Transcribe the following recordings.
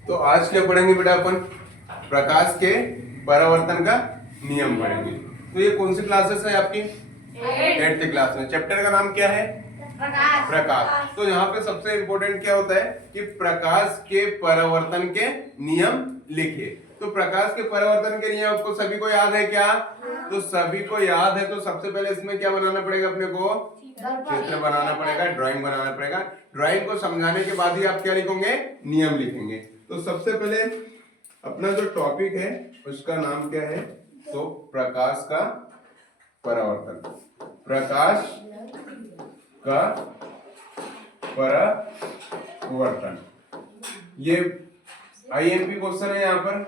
तो आज क्या पढ़ेंगे बेटा अपन? प्रकाश के परावर्तन का नियम पढ़ेंगे। तो ये कौन सी क्लासेस है आपकी? 8th क्लास में। चैप्टर का नाम क्या है? प्रकाश। तो यहाँ पे सबसे इंपॉर्टेंट क्या होता है कि प्रकाश के परावर्तन के नियम लिखे। तो प्रकाश के परावर्तन के नियम आपको सभी को याद है क्या? तो सभी को याद है तो सबसे पहले इसमें क्या बनाना पड़ेगा अपने को? चित्र बनाना पड़ेगा, ड्राइंग बनाना पड़ेगा। ड्राइंग को समझाने के बाद ही आप क्या लिखेंगे? नियम लिखेंगे। तो सबसे पहले अपना जो टॉपिक है उसका नाम क्या है? तो प्रकाश का परावर्तन। प्रकाश का परावर्तन, ये आईएमपी क्वेश्चन है। यहाँ पर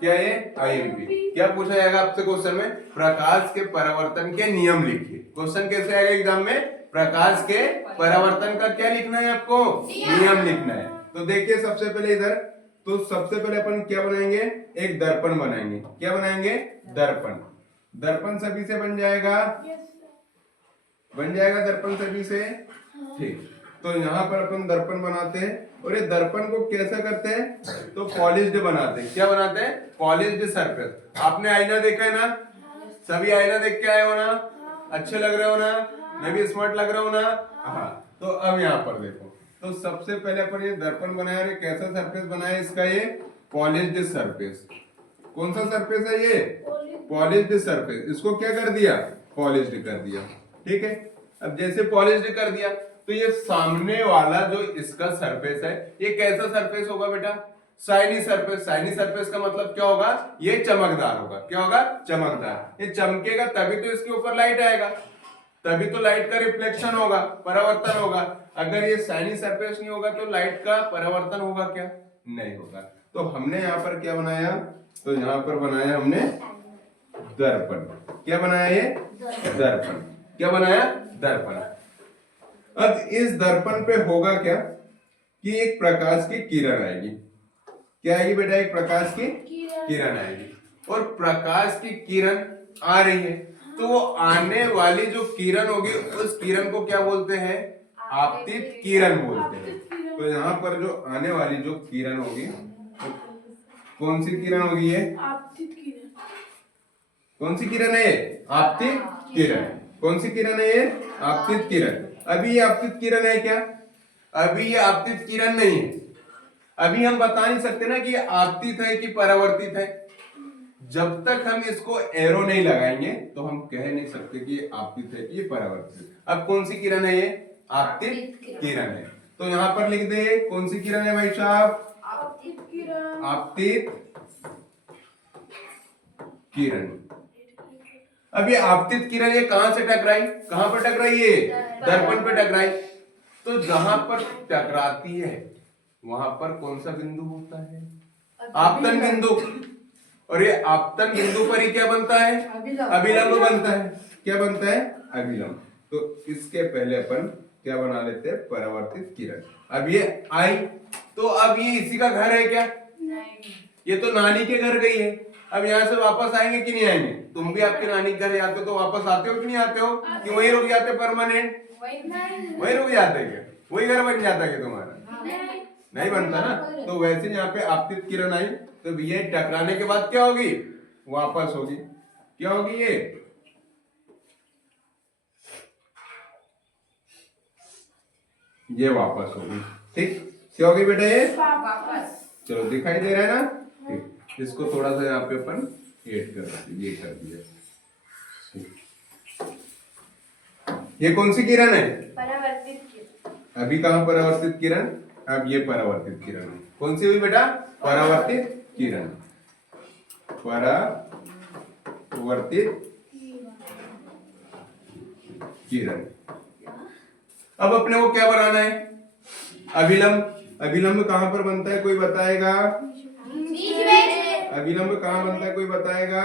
क्या है? आईएमपी। क्या पूछा जाएगा आपसे क्वेश्चन में? प्रकाश के परावर्तन के नियम लिखिए। क्वेश्चन कैसे आएगा एग्जाम में? प्रकाश के परावर्तन का क्या लिखना है आपको? नियम लिखना है। तो देखिए सबसे पहले इधर, तो सबसे पहले अपन क्या बनाएंगे? एक दर्पण बनाएंगे। क्या बनाएंगे? दर्पण। दर्पण सभी से बन जाएगा? बन जाएगा दर्पण सभी से। ठीक। तो यहाँ पर अपन दर्पण बनाते हैं और ये दर्पण को कैसा करते हैं? तो पॉलिश्ड बनाते हैं। क्या बनाते हैं? Polished surface. आपने आईना देखा है ना? सभी आईना देख के आए हो ना? अच्छे लग रहे हो ना? मैं भी स्मार्ट लग रहा हूँ ना? हाँ। तो अब यहाँ पर देखो, तो सबसे पहले अपन ये दर्पण बनाया। कैसा सरफेस बनाया इसका? ये पॉलिश्ड सरफेस। कौन सा सरफेस है ये? Polished surface. इसको क्या कर दिया? पॉलिश्ड कर दिया। ठीक है। अब जैसे पॉलिश्ड कर दिया तो ये सामने वाला जो इसका सरफेस है ये कैसा सरफेस होगा बेटा? Shiny surface. शाइनी सरफेस का मतलब क्या होगा? ये चमकदार होगा। क्या होगा? चमकदार। ये चमकेगा तभी तो इसके ऊपर लाइट आएगा, तभी तो लाइट का रिफ्लेक्शन होगा, परावर्तन होगा। अगर ये शाइनी सरफेस नहीं होगा तो लाइट का परावर्तन होगा क्या? नहीं होगा। तो हमने यहाँ पर क्या बनाया? तो यहाँ पर बनाया हमने दर्पण। क्या बनाया? ये दर्पण। क्या बनाया? दर्पण। अब इस दर्पण पे होगा क्या कि एक प्रकाश की किरण आएगी। क्या आएगी बेटा? एक प्रकाश की किरण आएगी। और प्रकाश की किरण आ रही है तो वो आने वाली जो किरण होगी उस किरण को क्या बोलते हैं? आपतित किरण बोलते हैं। तो यहाँ पर जो आने वाली जो किरण होगी तो कौन सी किरण होगी? ये आपतित किरण। कौन सी किरण है ये? आपतित किरण। कौन सी किरण है ये? आपतित किरण। अभी ये आपतित किरण है क्या? अभी ये आपतित किरण नहीं है। अभी हम बता नहीं सकते ना कि ये आपतित है कि परावर्तित है। जब तक हम इसको एरो नहीं लगाएंगे तो हम कह नहीं सकते कि ये आपतित है कि ये परावर्तित। अब कौन सी किरण है ये? आपतित किरण है। तो यहां पर लिख दे कौन सी किरण है भाई साहब? आपतित किरण। आपतित किरण। अब ये आपतित किरण ये कहां से टकराई? कहां पर टकराई? ये दर्पण पे टकराई। तो जहां पर टकराती है वहां पर कौन सा बिंदु होता है? आपतन बिंदु। और ये आपतन बिंदु पर ही क्या बनता है? अभिलंब बनता है। क्या बनता है? अभिलंब। तो इसके पहले अपन क्या बना लेते हैं? परावर्तित किरण। अब ये आई तो अब ये इसी का घर है क्या? नहीं। ये तो नानी के घर गई है। अब यहाँ से वापस आएंगे कि नहीं आएंगे? तुम भी आपके नानी के घर जाते हो तो वापस आते हो कि नहीं आते हो? कि वही रुक जाते परमानेंट? वही रुक जाते क्या? वही घर बन जाता है तुम्हारा? नहीं बनता ना। तो वैसे यहाँ पे आपतित किरण आई तो ये टकराने के बाद क्या होगी? वापस होगी। क्या होगी? ये वापस होगी। ठीक। क्या होगी बेटा? ये वापस। चलो दिखाई दे रहा है ना? ठीक। इसको थोड़ा सा यहाँ पे अपन ऐड कर देते। ये कर दिया। ये कौन सी किरण है? परावर्तित किरण। अभी कहाँ परावर्तित किरण? अब ये परावर्तित किरण है। कौन सी हुई बेटा? परावर्तित किरण। परावर्तित किरण। अब अपने को क्या बनाना है? अभिलंब। अभिलंब कहां पर बनता है कोई बताएगा? अभिलंब कहां बनता है कोई बताएगा?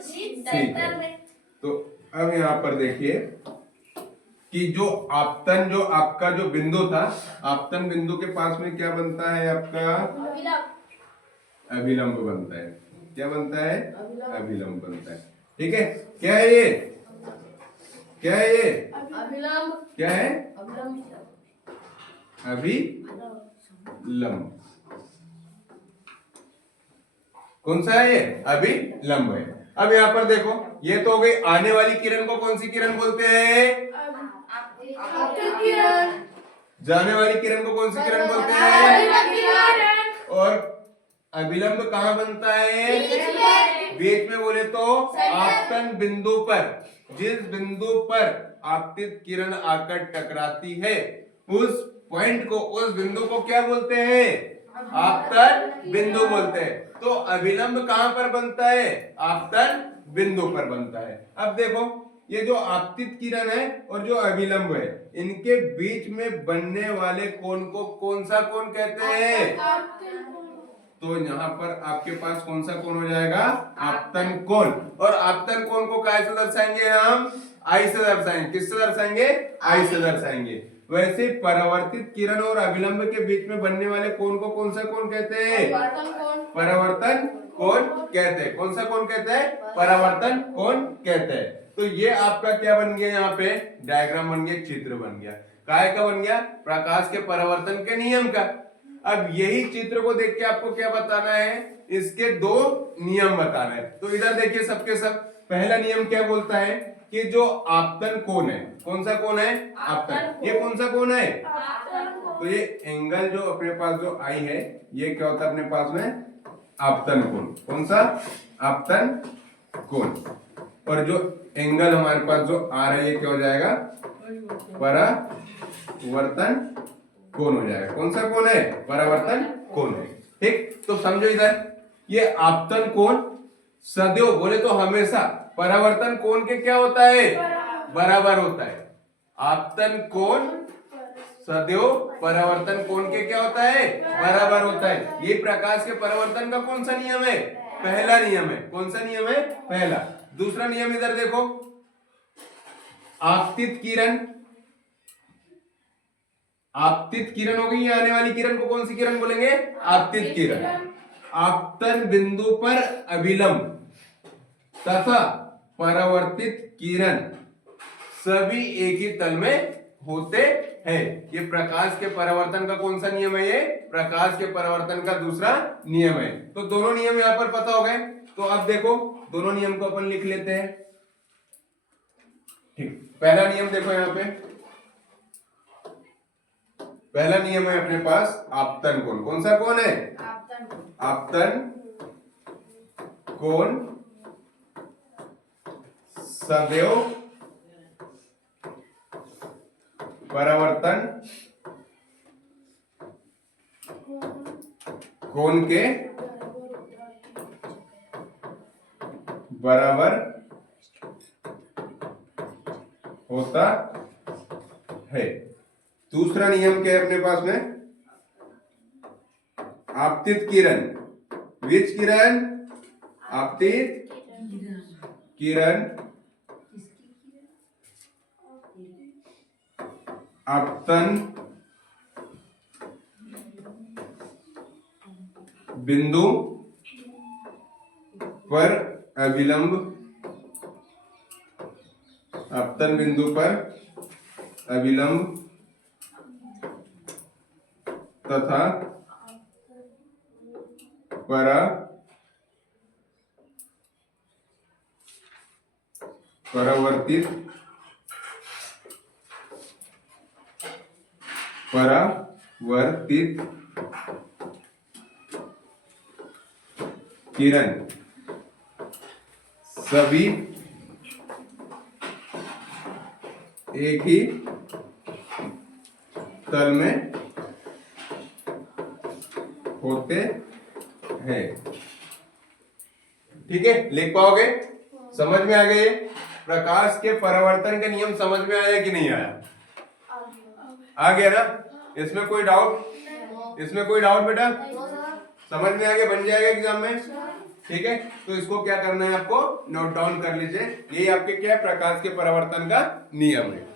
ठीक है। तो अब यहाँ पर देखिए कि जो आपतन, जो आपका जो बिंदु था, आपतन बिंदु के पास में क्या बनता है आपका? अभिलंब बनता है। क्या बनता है? अभिलंब बनता है। ठीक है। क्या है ये? क्या है ये? अभिलंब। क्या है? अभिलंब। कौन सा है ये? अभिलंब है। अब यहाँ पर देखो, ये तो हो गई आने वाली किरण को कौन सी किरण बोलते हैं? जाने वाली किरण को कौन सी किरण बोलते हैं? और अभिलंब कहाँ बनता है? बीच में बोले तो आपतन बिंदु पर, जिस बिंदु पर आपतित किरण आकर टकराती है उस पॉइंट को, उस बिंदु को क्या बोलते हैं? आपतन बिंदु बोलते हैं। तो अभिलंब कहां पर बनता है? आपतन बिंदु पर बनता है। अब देखो, ये जो आपतित किरण है और जो अभिलंब है, इनके बीच में बनने वाले कोण को कौन सा कोण कहते हैं? तो यहाँ पर आपके पास कौन सा कोण हो जाएगा? आपतन कोण। और आपतन कोण को काय से दर्शाएंगे हम? आई से दर्शाएंगे। किससे दर्शाएंगे? आई से दर्शाएंगे। वैसे परावर्तित किरण और अभिलंब के बीच में बनने वाले कोण को कौन सा कोण कहते हैं? परावर्तन कोण कहते हैं। कौन सा कोण कहते हैं? परावर्तन कोण कहते हैं। तो ये आपका क्या बन गया? यहाँ पे डायग्राम बन गया, चित्र बन गया। काय का बन गया? प्रकाश के परावर्तन के नियम का। अब यही चित्र को देख के आपको क्या बताना है? इसके दो नियम बताना है। तो इधर देखिए सबके सब। पहला नियम क्या बोलता है कि जो आपतन कोण है, कौन सा कोण है? आपतन। ये कौन सा कोण है? तो ये एंगल जो अपने पास जो आई है, ये क्या होता है अपने पास में? आपतन कोण। कौन सा? आपतन कोण। और जो एंगल हमारे पास जो आ रहा है, ये क्या हो जाएगा? परावर्तन कोण हो जाएगा। कौन सा कोण है? परावर्तन कोण है। ठीक, तो समझो इधर, ये आपतन कोण सदैव बोले तो हमेशा परावर्तन कोण के क्या होता है? बराबर होता है। आपतन कोण सदैव परावर्तन कोण के क्या होता है? बराबर होता है। ये प्रकाश के परावर्तन का कौन सा नियम है? पहला नियम है। कौन सा नियम है? पहला। दूसरा नियम इधर देखो, आपतित किरण, आपतित किरण हो गई, आने वाली किरण को कौन सी किरण बोलेंगे? आपतित किरण। आपतन बिंदु पर अभिलंब तथा परावर्तित किरण सभी एक ही तल में होते हैं। ये प्रकाश के परावर्तन का कौन सा नियम है? ये प्रकाश के परावर्तन का दूसरा नियम है। तो दोनों नियम यहां पर पता हो गए। तो अब देखो, दोनों नियम को अपन लिख लेते हैं। ठीक, पहला नियम देखो यहां पे, पहला नियम है अपने पास आपतन कोण। कौन सा कोण है? आपतन कोण सदैव परावर्तन कोण के बराबर होता है। दूसरा नियम क्या है अपने पास में? आपतित किरण, विच किरण? आपतित किरण आपतन बिंदु पर अभिलंब, आपतन बिंदु पर अभिलंब तथा परावर्तित किरण सभी एक ही तल में होते हैं। ठीक है, लिख पाओगे? समझ में आ गए? प्रकाश के परावर्तन के नियम समझ में आया कि नहीं आया? आ गया ना? इसमें कोई डाउट? इसमें कोई डाउट बेटा? समझ में आ गया? बन जाएगा एग्जाम में। ठीक है, तो इसको क्या करना है आपको? नोट डाउन कर लीजिए। यही आपके क्या है? प्रकाश के परावर्तन का नियम है।